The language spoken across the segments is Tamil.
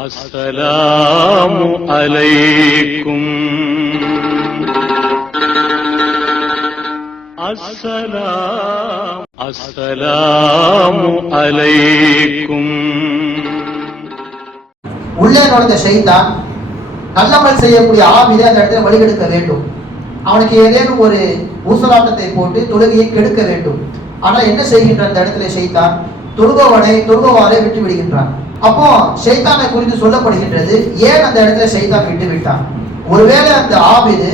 அஸ்ஸலாமு அலைக்கும். அஸ்ஸலாமு அலைக்கும். உள்ளே நுழைந்த ஷைத்தான் நல்லமல் செய்யக்கூடிய ஆபிதை அந்த இடத்துல வழிகெடுக்க வேண்டும். அவனுக்கு ஏதேனும் ஒரு ஊசலாட்டத்தை போட்டு தொழுகையை கெடுக்க வேண்டும். ஆனால் என்ன செய்கின்ற அந்த இடத்துல ஷைத்தான் தொழுபவாரை விட்டு விடுகின்றான். அப்போ ஷைத்தானை குறித்து சொல்லப்படுகின்றது, ஏன் அந்த இடத்துல ஷைத்தான் விட்டு விட்டான்? ஒருவேளை அந்த ஆபிது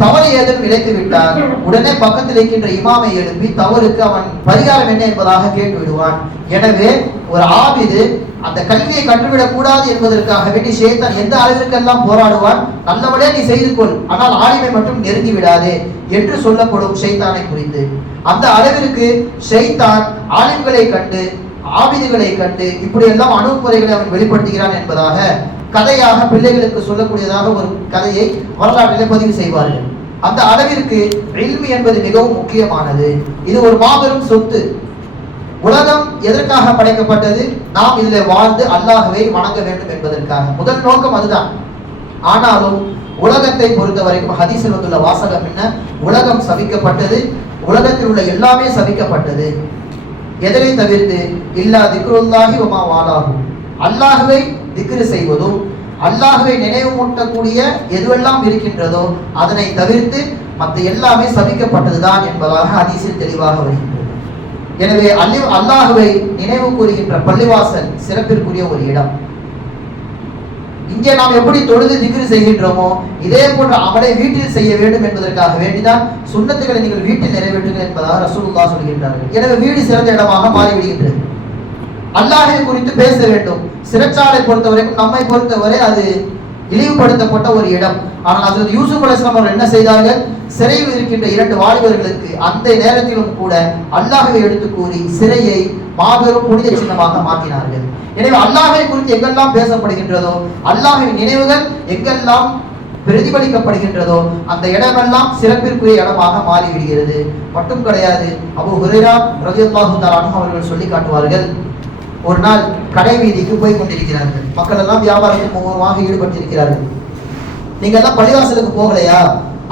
தவறு ஏதும் இழைத்து விட்டால் உடனே பக்கத்தில் இருக்கின்ற இமாமை எழுப்பி தவறுக்கு அவன் பரிகாரம் என்ன என்பதாக கேட்டு விடுவான். எனவே ஒரு ஆபிது அந்த கல்வியை கற்றுவிடக் கூடாது என்பதற்காக வேண்டி ஷைத்தான் எந்த அளவிற்கெல்லாம் போராடுவான். நல்லபடியே நீ செய்து கொள், ஆனால் ஆலிமை மட்டும் நெருங்கி விடாதே என்று சொல்லப்படும் ஷைத்தானை குறித்து. அந்த அளவிற்கு ஷைத்தான் ஆலிம்களை கண்டு ஆபிதுகளை கண்டு இப்படி எல்லாம் அணுகுமுறைகளை அவன் வெளிப்படுத்துகிறான் என்பதாக கதையாக பிள்ளைகளுக்கு சொல்லக்கூடியதாக ஒரு கதையை வரலாற்றிலே பதிவு செய்வார்கள். அந்த அளவிற்கு இல்மு என்பது மிகவும் முக்கியமானது. இது ஒரு மாபெரும் சொத்து. உலகம் எதற்காக படைக்கப்பட்டது? நாம் இதில் வாழ்ந்து அல்லாஹ்வை வணங்க வேண்டும் என்பதற்காக. முதல் நோக்கம் அதுதான். ஆனாலும் உலகத்தை பொறுத்த வரைக்கும் ஹதீஸில் வந்துள்ள வாசகம் என்ன? உலகம் சபிக்கப்பட்டது, உலகத்தில் உள்ள எல்லாமே சபிக்கப்பட்டது. எதனை தவிர்த்து? இல்லா திக்ருல்லாஹி வமா வாலாஹு, அல்லாஹ்வை திக்ரு செய்வதும் அல்லாஹ்வை நினைவு மூட்டக்கூடிய எதுவெல்லாம் இருக்கின்றதோ அதனை தவிர்த்து மற்ற எல்லாமே சபிக்கப்பட்டதுதான் என்பதாக ஹதீஸில் தெளிவாக வருகின்றது. எனவே அல்லாஹ்வை நினைவு கூறுகின்ற பள்ளிவாசல் சிறப்பிற்குரிய ஒரு இடம். இங்கே நாம் எப்படி தொழுது திக்ரு செய்கின்றோமோ இதே போன்ற அமலை வீட்டில் செய்ய வேண்டும் என்பதற்காக வேண்டிதான் சுன்னத்துகளை நீங்கள் வீட்டில் நிறைவேற்றுங்கள் என்பதாக ரசூலுல்லாஹ் சொல்கின்றார்கள். எனவே வீடு சிறந்த இடமாக மாறிவிடுகின்றது. அல்லாஹை குறித்து பேச வேண்டும். சிறைச்சாலை பொறுத்தவரைக்கும் நம்மை பொறுத்தவரை அது இழிவுபடுத்தப்பட்ட ஒரு இடம். ஆனால் ஹஜ்ரத் யூசுப் அலைஹிஸ்ஸலாம் அவர்கள் என்ன செய்தார்கள்? சிறையில் இருக்கின்ற 2 வாலிபர்களுக்கு அந்த நேரத்திலும் கூட அல்லாஹ்வை எடுத்து கூறி சிறையை மாபெரும் புனித சின்னமாக மாற்றினார்கள். எனவே அல்லாஹை குறித்து எங்கெல்லாம் பேசப்படுகின்றதோ, அல்லாஹ்வின் நினைவுகள் எங்கெல்லாம் பிரதிபலிக்கப்படுகின்றதோ அந்த இடமெல்லாம் சிறப்பிற்குரிய இடமாக மாறிவிடுகிறது. மட்டும் கிடையாது, அபூ ஹுரைரா ரலியல்லாஹு தஆலா அன்ஹு அவர்கள் சொல்லி காட்டுவார்கள், ஒரு நாள் கடை வீதிக்கு போய் கொண்டிருக்கிறார்கள். மக்கள் எல்லாம் வியாபாரத்தில் மும்முரமாக ஈடுபட்டிருக்கிறார்கள். நீங்க எல்லாம் பள்ளிவாசலுக்கு போகலையா?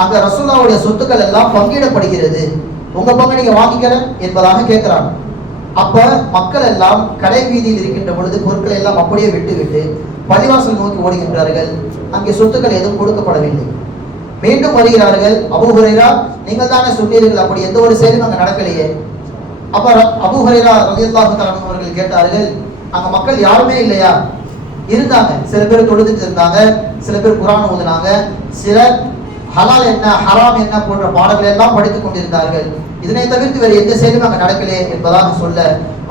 அங்க ரசூலுல்லாஹ்வுடைய சொத்துக்கள் எல்லாம் பங்கிடப்படுகிறது, உங்க பங்கு நீங்க வாங்கிக்கல என்பதாக கேட்கிறாங்க. அப்ப மக்கள் எல்லாம் கடை வீதியில் இருக்கின்ற பொழுது பொருட்களை எல்லாம் அப்படியே விட்டு பள்ளிவாசல் நோக்கி ஓடுகின்றார்கள். அங்கே சொத்துக்கள் எதுவும் கொடுக்கப்படவில்லை. மீண்டும் வருகிறார்கள். அபூ ஹுரைரா, நீங்கள் தானே சொன்னீர்கள், அப்படி எந்த ஒரு செயலும் அங்க நடக்கலையே. அப்ப அபூ ஹுரைரா ரலியல்லாஹு தஆலா அவர்கள் கேட்டார்கள், அங்க மக்கள் யாருமே இல்லையா? இருந்தாங்க. சில பேர் தொழுதுட்டு இருந்தாங்க, சில பேர் குர்ஆன் ஓதுனாங்க, சிலர் ஹலால் என்ன ஹராம் என்ன போன்ற பாடங்களை எல்லாம் படித்துக் கொண்டிருந்தார்கள். இதனை தவிர்த்து வேறு எந்த செயலும் அங்க நடக்கலையே என்பதாக சொல்ல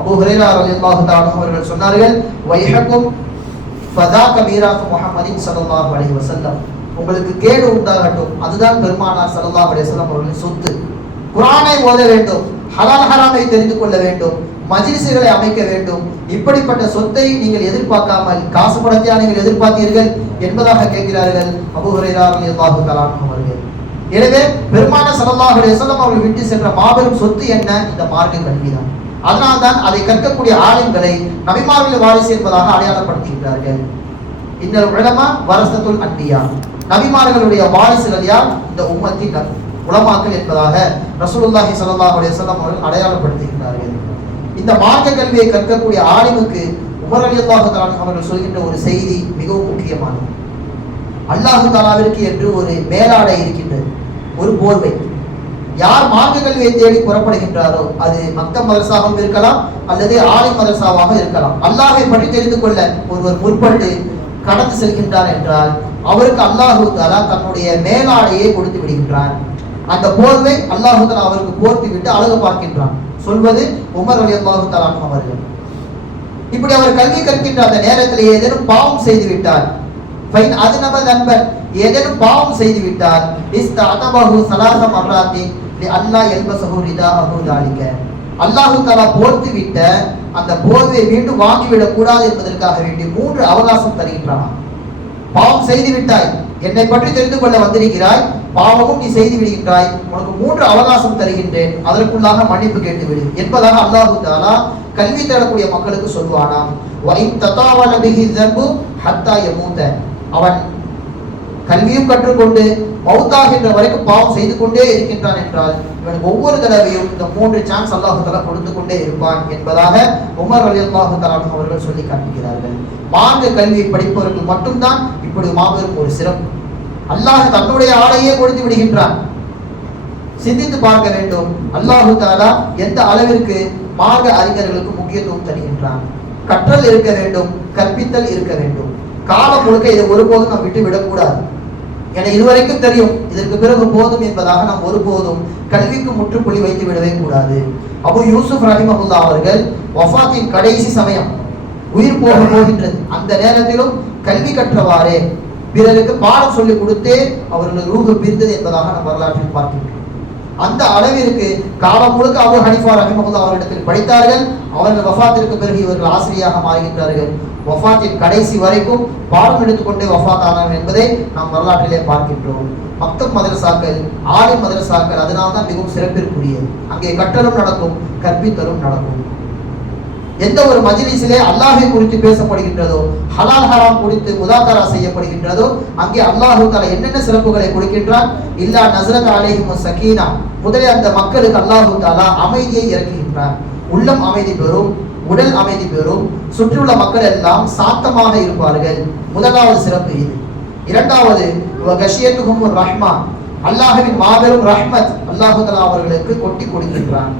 அபூ ஹுரைரா ரலியல்லாஹு தஆலா அவர்கள் சொன்னார்கள், வைஹக்கும் ஃபதாக மீராத் முஹம்மதின் ஸல்லல்லாஹு அலைஹி வஸல்லம், உங்களுக்கு கேடு உண்டாகட்டும், அதுதான் பெருமானார் ஸல்லல்லாஹு அலைஹி வஸல்லம் அவர்களின் சொத்து. குர்ஆனை ஓத வேண்டும், ஹலால் ஹராமை தெரிந்து கொள்ள வேண்டும், மஜ்லிஸ்களை அமைக்க வேண்டும். இப்படிப்பட்ட சொத்தை நீங்கள் எதிர்பார்க்காமல் காசு பணத்தையா நீங்கள் எதிர்பார்த்தீர்கள் என்பதாக கேட்கிறார்கள் அபூ ஹுரைரா ரலியல்லாஹு தஆலா அவர்கள். எனவே பெருமானார் ஸல்லல்லாஹு அலைஹி வஸல்லம் அவர்கள் விட்டு சென்ற மாபெரும் சொத்து என்ன? இந்த மார்க்க கல்விதான். அதனால்தான் அதை கற்கக்கூடிய ஆலிம்களை நபிமார்களின் வாரிசு என்பதாக அடையாளப்படுத்துகிறார்கள். இந்த உலமா வரசத்துல் அன்பியா, நபிமார்களுடைய வாரிசுகள் யார்? இந்த உம்மத்தின் உலமாக்கள் என்பதாக ரசூலுல்லாஹி ஸல்லல்லாஹு அலைஹி வஸல்லம் அவர்கள் அடையாளப்படுத்துகிறார்கள். இந்த மார்க்க கல்வியை கற்கக்கூடிய ஆலிமுக்கு உமர் ரலியல்லாஹு தஆலா அவர்கள் சொல்கின்ற ஒரு செய்தி மிகவும் முக்கியமானது. அல்லாஹ் தஆலாவிற்கு என்று ஒரு மேலாடை இருக்கின்றது, ஒரு போர்வை. யார் மார்க்க கல்வியை தேடி புறப்படுகின்றாரோ அது மக்க மதரசாவும் இருக்கலாம் அல்லது ஆலிம் மதரசாவாக இருக்கலாம். அல்லாஹை பற்றி தெரிந்து கொள்ள ஒருவர் முற்பட்டு கடந்து செல்கின்றார் என்றால் அவருக்கு அல்லாஹு தஆலா தன்னுடைய மேலாடையை கொடுத்து விடுகின்றான். அந்த போர்வை அல்லாஹு தஆலா அவருக்கு போர்த்தி விட்டு அழகு பார்க்கின்றான். சொல்வது உமர் ரலியல்லாஹு தஆலா அவர்கள். இப்படி அவர் கல்வி கற்கின்ற அந்த நேரத்தில் ஏதேனும் பாவம் செய்து விட்டார், ஃபைன் அதுனப தன்பன், ஏதேனும் பாவம் செய்து விட்டார், இஸ்தஅதபஹு ஸலாஸ மர்ராத்தி லிஅல்லா யல்பஸஹு ரிதாஹு தாலிக, அல்லாஹு தஆலா போர்த்தி விட்ட அந்த போர்வையை மீண்டும் வாங்கிவிடக் கூடாது என்பதற்காக வேண்டி 3 அவகாசம் தருகின்றான். பாவம் செய்து விட்டாய், என்னை பற்றி தெரிந்து கொள்ள வந்திருக்கிறாய், பாவமும் நீ செய்து விடுகின்றாய், உனக்கு 3 அவகாசம் தருகின்றேன், அதற்குள்ளாக மன்னிப்பு கேட்டு விடு என்பதாக அல்லாஹு தஆலா கல்வி தேடக்கூடிய மக்களுக்கு சொல்வானாம். வஇன் ததாவல பிஹி ذنب ஹத்தா யமூத. அவன் கல்வியும் கற்றுக்கொண்டு மௌத்தாகின்ற வரைக்கும் பாவம் செய்து கொண்டே இருக்கின்றான் என்றால் இவனுக்கு ஒவ்வொரு தடவையும் இந்த 3 சான்ஸ் அல்லாஹ் தஆலா கொடுத்து கொண்டே இருப்பான் என்பதாக உமர் ரலியல்லாஹு தஆலா அவர்கள் சொல்லி காட்டுகிறார்கள். மார்க்க கல்வியை படிப்பவர்கள் மட்டும்தான் இப்படி மாபெரும் ஒரு சிறப்பு. அல்லாஹ் தன்னுடைய ஆளையே கொடுத்து விடுகின்றான். சிந்தித்து பார்க்க வேண்டும், அல்லாஹு தஆலா எந்த அளவிற்கு மார்க்க அறிஞர்களுக்கு முக்கியத்துவம் தருகின்றான். கற்றல் இருக்க வேண்டும், கற்பித்தல் இருக்க வேண்டும். காலம் முழுக்க இதை ஒருபோதும் நாம் விட்டு விடக்கூடாது. என இதுவரைக்கும் தெரியும், இதற்கு பிறகு போதும் என்பதாக நாம் ஒருபோதும் கல்விக்கு முற்றுப்புள்ளி வைத்து விடவே கூடாது. அபு யூசுப் ரஹிமஹுல்லாஹ் அவர்கள் வஃபாத்தின் கடைசி சமயம், உயிர் போகின்றது, அந்த நேரத்திலும் கல்வி கற்றவாறே பிறருக்கு பாடம் சொல்லிக் கொடுத்தே அவர்கள் ரூஹு பிரிந்தது என்பதாக நாம் வரலாற்றில் பார்க்கின்றோம். அந்த அளவிற்கு காலம் முழுக்க அபு ஹனீஃபா ரஹிமஹுல்லாஹ் அவர்களிடத்தில் படித்தார்கள். அவர்கள் வஃபாத்திற்கு பிறகு இவர்கள் ஆசிரியராக மாறுகின்றார்கள். வஃபாத்தின் கடைசி வரைக்கும் பாடம் எடுத்துக்கொண்டே வஃபாத் ஆனார்கள் என்பதை நாம் வரலாற்றிலே பார்க்கின்றோம். மக்தப் மதரசாக்கள், ஆலிம் மதரசாக்கள் அதனால்தான் மிகவும் சிறப்பிற்குரியது. அங்கே கற்றலும் நடக்கும், கற்பித்தலும் நடக்கும். எந்த ஒரு மஜ்லிஸிலே அல்லாஹை குறித்து பேசப்படுகின்றதோ, ஹலால் ஹராம் குறித்து முதாக்கரா செய்யப்படுகின்றதோ, அங்கே அல்லாஹு தஆலா என்னென்ன சிறப்புகளை கொடுக்கின்றான்? இல்லா நஸரத் அலைஹிம் சகீனா, முதலில் அந்த மக்களுக்கு அல்லாஹு தஆலா அமைதியை இறக்குகின்றான். உள்ளம் அமைதி பெறும், உடல் அமைதி பெறும், சுற்றியுள்ள மக்கள் எல்லாம் சாந்தமாக இருப்பார்கள். முதலாவது சிறப்பு இது. இரண்டாவது வகஷியத்துஹும் ரஹ்மா, அல்லாஹ்வின் மாபெரும் ரஹ்மத் அல்லாஹு தஆலா அவர்களுக்கு கொட்டி கொடுக்கின்றான்.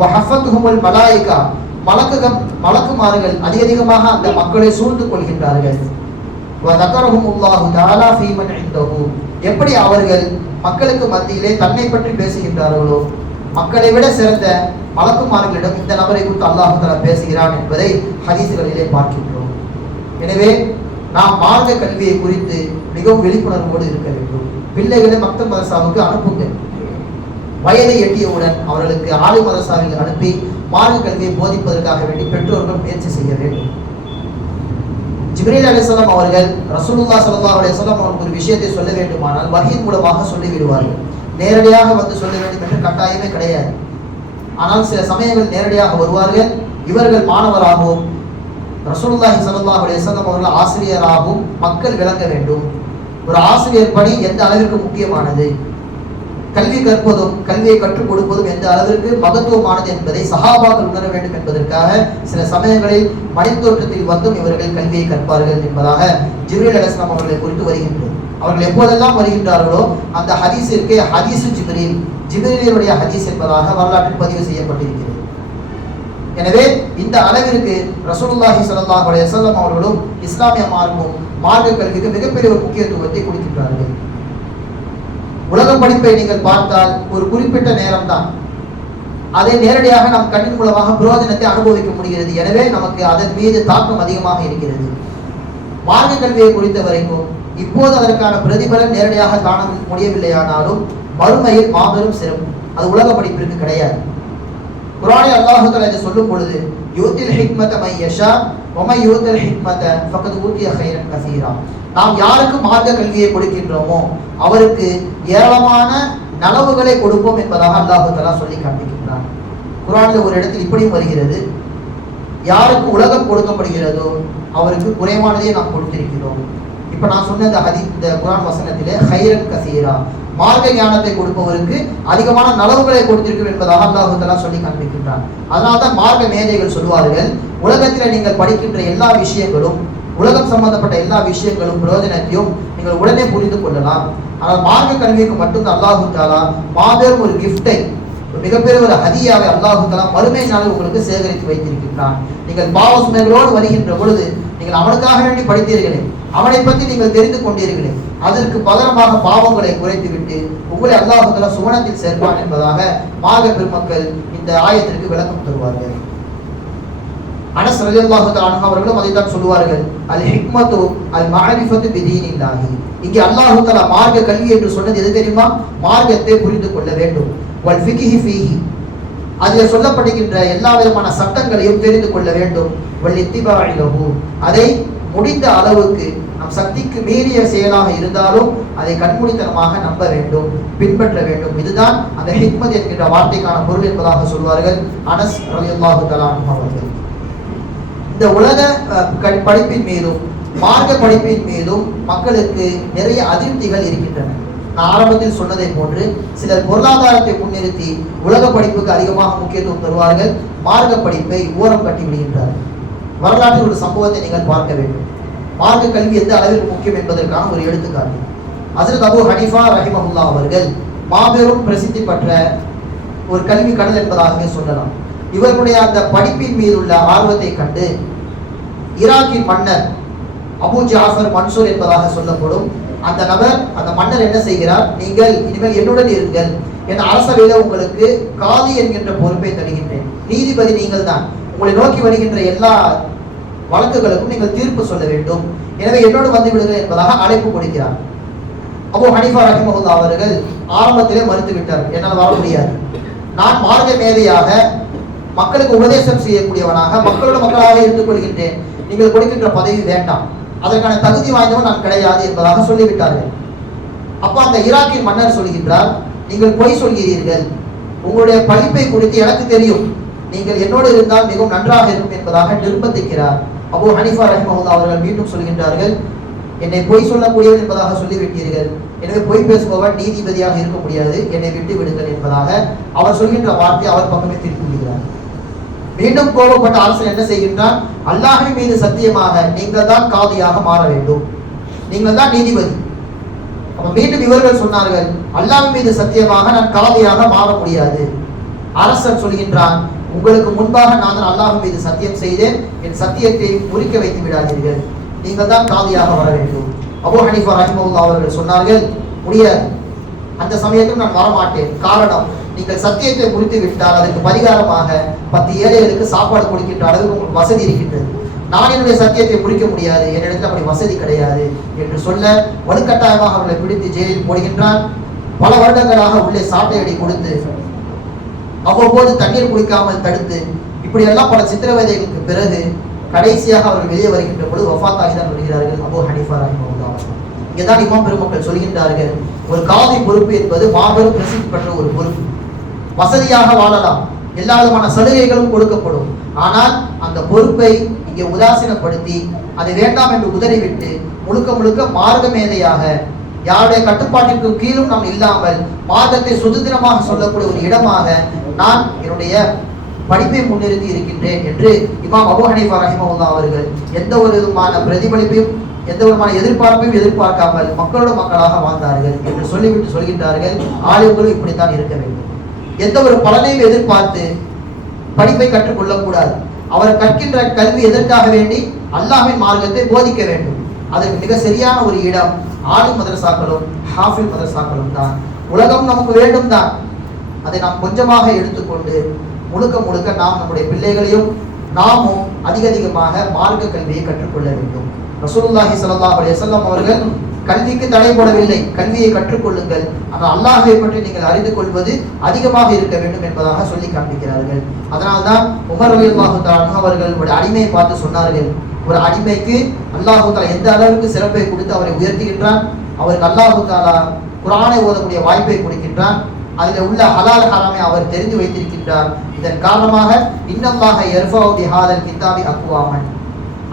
வஹஃபத்துஹுல் மலாயிகா, மலக்குமார்கள் அதிகமாக அந்த மக்களை சூழ்ந்து கொள்கின்றார்கள். வதகரஹுமுல்லாஹு தஆலா ஃபீ மன் இன்தஹு, எப்படி அவர்கள் மக்களுக்கு மத்தியிலே தன்னை பற்றி பேசுகின்றார்களோ, மக்களை விட சிறந்த மலக்குமார்களிடம் இந்த நபரை குறித்து அல்லாஹ் தஆலா பேசுகிறான் என்பதை ஹதீஸ்களிலே பார்க்கின்றோம். எனவே நாம் மார்க்க கல்வியை குறித்து மிகவும் விழிப்புணர்வோடு இருக்க வேண்டும். பிள்ளைகளை மக்தப் மதரசாவுக்கு அனுப்புங்கள். வயதை எட்டியவுடன் அவர்களுக்கு ஆலிம் மதரசாவில் அனுப்பி மார்க்க கல்வியை போதிப்பதற்காக வேண்டி பெற்றோர்கள் முயற்சி செய்ய வேண்டும். ஜிப்ரீல் அலைஹிஸ்ஸலாம் அவர்கள் ரசூலுல்லாஹ் ஸல்லல்லாஹு அலைஹி வஸல்லம் அவர்களுக்கு ஒரு விஷயத்தை சொல்ல வேண்டுமானால் வஹீயின் மூலமாக சொல்லி விடுவார்கள். நேரடியாக வந்து சொல்ல வேண்டும் என்ற கட்டாயமே கிடையாது. ஆனால் சில சமயங்கள் நேரடியாக வருவார்கள். இவர்கள் மாணவராகவும் ரசூலுல்லாஹி ஸல்லல்லாஹு அலைஹி வஸல்லம் அவர்கள் ஆசிரியராகவும் மக்கள் விளங்க வேண்டும். ஒரு ஆசிரியர் பணி எந்த அளவிற்கு முக்கியமானது, கல்வி கற்பதும் கல்வியை கற்றுக் கொடுப்பதும் எந்த அளவிற்கு மகத்துவமானது என்பதை சஹாபாக்கள் உணர வேண்டும் என்பதற்காக சில சமயங்களில் மனிதோற்றத்தில் வந்தும் இவர்கள் கல்வியை கற்பார்கள் என்பதாக ஜிப்ரீல் அலைஹிஸ்ஸலாம் அவர்களை குறித்து வருகின்றது. அவர்கள் எப்போதெல்லாம் வருகின்றார்களோ அந்த ஹதீஸிற்கு ஹதீஸு ஜிப்ரீல், ஜிப்ரீலுடைய ஹதீஸ் என்பதாக வரலாற்றில் பதிவு செய்யப்பட்டிருக்கிறது. எனவே இந்த அளவிற்கு ரசூலுல்லாஹி ஸல்லல்லாஹு அலைஹி வஸல்லம் அவர்களும் இஸ்லாமிய மார்க்க கல்விக்கு மிகப்பெரிய ஒரு முக்கியத்துவத்தை கொடுக்கின்றார்கள். உலக படிப்பை நீங்கள் பார்த்தால் ஒரு குறிப்பிட்ட நேரம் தான், அதை நேரடியாக நாம் கண்ணின் மூலமாக பிரயோஜனத்தை அனுபவிக்க முடிகிறது. எனவே நமக்கு அதன் மீது தாக்கம் அதிகமாக இருக்கிறது. மார்க்க கல்வியை குறித்த வரைக்கும் இப்போது அதற்கான பிரதிபலன் நேரடியாக காண முடியவில்லையானாலும் மறுமையில் மாபெரும் சிறப்பு அது உலக படிப்பிற்கு கிடையாது. குர்ஆனில் அல்லாஹ் தஆலா இதை சொல்லும் பொழுது யூத்தில் ஹிக்மத மை யஷா வமை யூத்தில் ஹிக்மத ஃபகத் ஊதிய கைரன் கஸீரா, நாம் யாருக்கு மார்க்க கல்வியை கொடுக்கின்றோமோ அவருக்கு ஏராளமான நலவுகளை கொடுப்போம் என்பதாக அல்லாஹ் தஆலா சொல்லி காட்டுகின்றான். குர்ஆனில் ஒரு இடத்தில் இப்படியும் வருகிறது, யாருக்கு உலகம் கொடுக்கப்படுகிறதோ அவருக்கு குறைவானதை நாம் கொடுத்திருக்கிறோம். இப்ப நான் சொன்ன இந்த குர்ஆன் வசனத்திலே கைரன் கஸீரா, மார்க்க ஞானத்தை கொடுப்பவருக்கு அதிகமான நலவுகளை கொடுத்திருக்கும் என்பதாக அல்லாஹ் தஆலா சொல்லி காண்பிக்கின்றான். அதனால்தான் மார்க்க மேதைகள் சொல்வார்கள், உலகத்தில் நீங்கள் படிக்கின்ற எல்லா விஷயங்களும், உலகம் சம்பந்தப்பட்ட எல்லா விஷயங்களும் பிரயோஜனத்தையும் நீங்கள் உடனே புரிந்து கொள்ளலாம். ஆனால் மார்க்க கல்விக்கு மட்டும்தான் அல்லாஹ் தஆலா மாபெரும் ஒரு கிஃப்டை, மிகப்பெரிய ஒரு ஹதியாவை அல்லாஹ் தஆலா மறுமை நாளில் உங்களுக்கு சேகரித்து வைத்திருக்கின்றான். நீங்கள் பாவ சுமைகளோடு வருகின்ற பொழுது நீங்கள் அவனுக்காக வேண்டி படித்தீர்களே, அவனை பற்றி நீங்கள் தெரிந்து கொண்டீர்களே, அதற்கு பகரமாக பாவங்களை குறைத்துவிட்டு உங்களை அல்லாஹ் தஆலா சுவனத்தில் சேர்ப்பான் என்பதாக மார்க்க பெருமக்கள் இந்த ஆயத்திற்கு விளக்கம் தருவார்கள். அனஸ் ரலியல்லாஹு தஆலா அன்ஹு அவர்களும் அதைத்தான் சொல்லுவார்கள், அல் ஹிக்மத்து அல் மஅரிஃபத்து பிதீனில்லாஹி. இங்கே அல்லாஹ் தஆலா மார்க்க கல்வி என்று சொன்னது எது தெரியுமா? மார்க்கத்தை புரிந்து கொள்ள வேண்டும். வல் ஃபிக்ஹி ஃபீஹி, அதில் சொல்லப்படுகின்ற எல்லா விதமான சட்டங்களையும் தெரிந்து கொள்ள வேண்டும். வல் இத்திபாஇ லஹு, அதை முடிந்த அளவுக்கு நம் சக்திக்கு மீறிய செயலாக இருந்தாலும் அதை கண்மூடித்தனமாக நம்ப வேண்டும், பின்பற்ற வேண்டும். இதுதான் அந்த ஹிக்மத் என்கின்ற வார்த்தைக்கான பொருள் என்பதாக சொல்வார்கள் அனஸ் ரலியல்லாஹு தஆலா அன்ஹு அவர்கள். இந்த உலக படிப்பின் மீதும் மார்க்க படிப்பின் மீதும் மக்களுக்கு நிறைய அதிருப்திகள் இருக்கின்றன. நான் ஆரம்பத்தில் சொன்னதை போன்று சிலர் பொருளாதாரத்தை முன்னிறுத்தி உலக படிப்புக்கு அதிகமாக முக்கியத்துவம் தருவார்கள், மார்க்க படிப்பை ஓரம் கட்டி விடுகின்றார்கள். வரலாற்றில் ஒரு சம்பவத்தை நீங்கள் பார்க்க வேண்டும். மார்க்க கல்வி எந்த அளவில் முக்கியம் என்பதற்கான ஒரு எடுத்துக்காட்டு. ஹஜ்ரத் அபூ ஹனீஃபா ரஹிமஹுல்லாஹ் அவர்கள் மாபெரும் பிரசித்தி பெற்ற ஒரு கல்வி கடல் என்பதாகவே சொல்லலாம். இவர்களுடைய அந்த படிப்பின் மீது உள்ள ஆர்வத்தை கண்டு ஈராக்கின் மன்னர் அபு ஜாஃபர் மன்சூர் என்பதாக சொல்லப்படும் அந்த நபர், அந்த மன்னர் என்ன செய்கிறார், நீங்கள் இனிமேல் என்னுடன் இருங்கள், என் அரசவையில உங்களுக்கு காதி என்கின்ற பொறுப்பை தருகின்றேன், நீதிபதி நீங்கள் தான், உங்களை நோக்கி வருகின்ற எல்லா வழக்குகளுக்கும் நீங்கள் தீர்ப்பு சொல்ல வேண்டும், எனவே என்னோடு வந்து விடுங்கள் என்பதாக அழைப்பு கொடுக்கிறார். அபூ ஹனீஃபா ரஹிமஹுல்லாஹ் அவர்கள் ஆரம்பத்திலே மறுத்து விட்டார், என்னால் வர முடியாது, நான் மார்க்க மேதையாக மக்களுக்கு உபதேசம் செய்யக்கூடியவனாக மக்களோட மக்களாக இருந்து கொள்கின்றேன், நீங்கள் கொடுக்கின்ற பதவி வேண்டாம், அதற்கான தகுதி வாய்ந்தவன் நான் கிடையாது என்பதாக சொல்லிவிட்டார்கள். அப்ப அந்த ஈராக்கின் மன்னர் சொல்கின்றார், நீங்கள் பொய் சொல்கிறீர்கள், உங்களுடைய படிப்பை குறித்து எனக்கு தெரியும், நீங்கள் என்னோடு இருந்தால் மிகவும் நன்றாக இருக்கும் என்பதாக நிர்பந்திக்கிறார். அபூ ஹனீஃபா ரஹிமஹுல்லாஹ் அவர்கள் மீண்டும் சொல்கின்றார்கள், என்னை பொய் சொல்லக்கூடியவன் என்பதாக சொல்லிவிட்டீர்கள், எனவே பொய் பேசுபவன் நீதிபதியாக இருக்க முடியாது, என்னை விட்டு விடுங்கள் என்பதாக அவர் சொல்கின்ற வார்த்தை அவர் பக்கமே திருப்பி விடுகிறார். மீண்டும் கோபப்பட்ட அரசன் என்ன செய்கின்றான், அல்லாஹ்வின் மீது சத்தியமாக நீங்கள் தான் காதியாக மாற வேண்டும், நீங்கள் தான் நீதிபதி. அப்ப மீண்டும் இவர்கள் சொன்னார்கள், அல்லாஹ்வின் மீது சத்தியமாக நான் காதியாக மாற முடியாது. அரசன் சொல்கின்றான், உங்களுக்கு முன்பாக நான் அல்லாஹ்வின் மீது சத்தியம் செய்தேன், என் சத்தியத்தை முறிக்க வைத்து விடாதீர்கள், நீங்கள் தான் காதியாக வர வேண்டும். அபூ ஹனீஃபா ரஹிமஹுல்லாஹ் அவர்கள் சொன்னார்கள், முடியாது, அந்த சமயத்தில் நான் வரமாட்டேன், காரணம் நீங்கள் சத்தியத்தை முறித்து விட்டால் அதற்கு பரிகாரமாக 10 ஏழைகளுக்கு சாப்பாடு கொடுக்கின்ற அளவுக்கு உங்களுக்கு வசதி இருக்கின்றது, நான் என்னுடைய சத்தியத்தை முறிக்க முடியாது, என்னிடத்தில் அப்படி வசதி கிடையாது என்று சொல்ல வலுக்கட்டாயமாக அவர்களை பிடித்து ஜெயிலில் போடுகின்றான். பல வருடங்களாக உள்ளே சாட்டை அடி கொடுத்து அவ்வப்போது தண்ணீர் குடிக்காமல் தடுத்து இப்படியெல்லாம் பல சித்திரவதைகளுக்கு பிறகு கடைசியாக அவர்கள் வெளியே வருகின்ற பொழுது வஃபாத்தாகி தான் வருகிறார்கள் அபூ ஹனீஃபா ரஹிமஹுல்லாஹ். இங்கேதான் இமாம் பெருமக்கள் சொல்கின்றார்கள், ஒரு காதி பொறுப்பு என்பது மாபெரும் பிரசித்தி பெற்ற ஒரு பொறுப்பு. வசதியாக வாழலாம், எல்லா விதமான சலுகைகளும் கொடுக்கப்படும், ஆனால் அந்த பொறுப்பை இங்கே உதாசீனப்படுத்தி அதை வேண்டாம் என்று உதறிவிட்டு முழுக்க முழுக்க மார்க்க மேதையாக யாருடைய கட்டுப்பாட்டிற்கு கீழும் நாம் இல்லாமல் மார்க்கத்தை சுதந்திரமாக சொல்லக்கூடிய ஒரு இடமாக நான் என்னுடைய படிப்பை முன்னிறுத்தி இருக்கின்றேன் என்று இமாம் அபூ ஹனீஃபா ரஹிமஹுல்லாஹ் அவர்கள் எந்த ஒரு விதமான பிரதிபலிப்பையும் எந்த விதமான எதிர்பார்ப்பையும் எதிர்பார்க்காமல் மக்களோட மக்களாக வாழ்ந்தார்கள் என்று சொல்லிவிட்டு சொல்கின்றார்கள், ஆலிம்களும் இப்படித்தான் இருக்க வேண்டும், எந்த ஒரு பலனையும் எதிர்பார்த்து படிப்பை கற்றுக்கொள்ளக்கூடாது. அவர் கற்கின்ற கல்வி எதற்காக வேண்டி அல்லாஹ்வின் மார்க்கத்தை போதிக்க வேண்டும். அதற்கு மிக சரியான ஒரு இடம் ஆலிம் மதரசாக்களும் ஹாஃபில் மதரசாக்களும் தான். உலகம் நமக்கு வேண்டும் தான், அதை நாம் கொஞ்சமாக எடுத்துக்கொண்டு முழுக்க முழுக்க நாம் நம்முடைய பிள்ளைகளையும் நாமும் அதிகமாக மார்க்க கல்வியை கற்றுக்கொள்ள வேண்டும். ரசூலுல்லாஹி ஸல்லல்லாஹு அலைஹி வஸல்லம் அவர்கள் கல்விக்கு தடை போடவில்லை, கல்வியை கற்றுக்கொள்ளுங்கள், ஆனால் அல்லாஹ்வை பற்றி நீங்கள் அறிந்து கொள்வது அதிகமாக இருக்க வேண்டும் என்பதாக சொல்லி காண்பிக்கிறார்கள். அதனால்தான் உமர் ரலியல்லாஹு தஆலா அவர்கள் ஒரு அடிமையை பார்த்து சொன்னார்கள், ஒரு அடிமைக்கு அல்லாஹு தஆலா எந்த அளவுக்கு சிறப்பை கொடுத்து அவரை உயர்த்துகின்றான், அவருக்கு அல்லாஹு தஆலா குர்ஆனை ஓதக்கூடிய வாய்ப்பை கொடுக்கின்றான், அதில் உள்ள ஹலால் ஹராமை அவர் தெரிந்து வைத்திருக்கின்றார். இதன் காரணமாக இன்னல்லாஹ யர்ஃபஉ பிஹாதல் கிதாபி அக்வாமன்,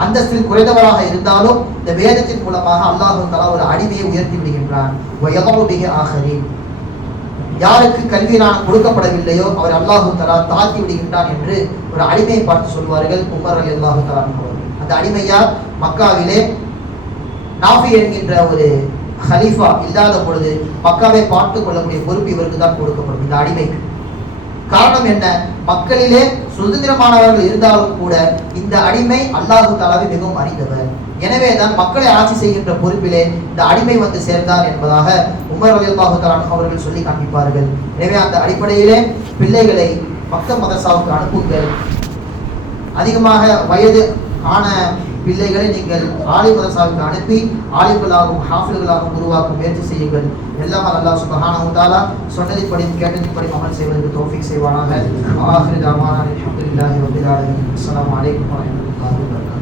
அந்தஸ்தில் குறைந்தவராக இருந்தாலும் இந்த வேதத்தின் மூலமாக அல்லாஹ் தஆலா ஒரு அடிமையை உயர்த்தி விடுகின்றான். வயதஉ பிஹி ஆகரீன், யாருக்கு கல்வி நான் கொடுக்கப்படவில்லையோ அவர் அல்லாஹ் தஆலா தாழ்த்தி விடுகின்றான் என்று ஒரு அடிமையை பார்த்து சொல்வார்கள் உமர் ரலியல்லாஹு தஆலா அவர்கள். அந்த அடிமையார் மக்காவிலே நாஃபி என்கின்ற ஒரு ஹலீஃபா இல்லாத பொழுது மக்காவை பார்த்து கொள்ளக்கூடிய பொறுப்பு இவருக்கு தான் கொடுக்கப்படும், இந்த அடிமைக்கு. காரணம் என்ன, மக்களிலே சுதந்திரமானவர்கள் இருந்தாலும் கூட இந்த அடிமை அல்லாஹு தஆலாவை மிகவும் அறிந்தவர், எனவே தான் மக்களை ஆட்சி செய்கின்ற பொறுப்பிலே இந்த அடிமை வந்து சேர்ந்தார் என்பதாக உமர் ரலியல்லாஹு தஆலா அவர்கள் சொல்லி காண்பிப்பார்கள். எனவே அந்த அடிப்படையிலே பிள்ளைகளை மக்தப் மதரசாவுக்கு அனுப்புங்கள். அதிகமாக வயது ஆன பிள்ளைகளை நீங்கள் ஆலிம் மதரசாவுக்கு அனுப்பி ஆலிம்களாகவும் ஹாஃபில்களாகவும் உருவாக்கும் முயற்சி செய்யுங்கள். எல்லாம் அல்லாஹ் சுப்ஹானஹு வ தஆலா சொன்னதின்படி கேட்டதின்படி அமல் செய்வதற்கு தௌஃபீக் செய்வானாக. ஆகிரு தஅவானா அல்ஹம்துலில்லாஹி ரப்பில் ஆலமீன். அஸ்ஸலாமு அலைக்கும் வ ரஹ்மத்துல்லாஹி வ பரகாத்துஹு.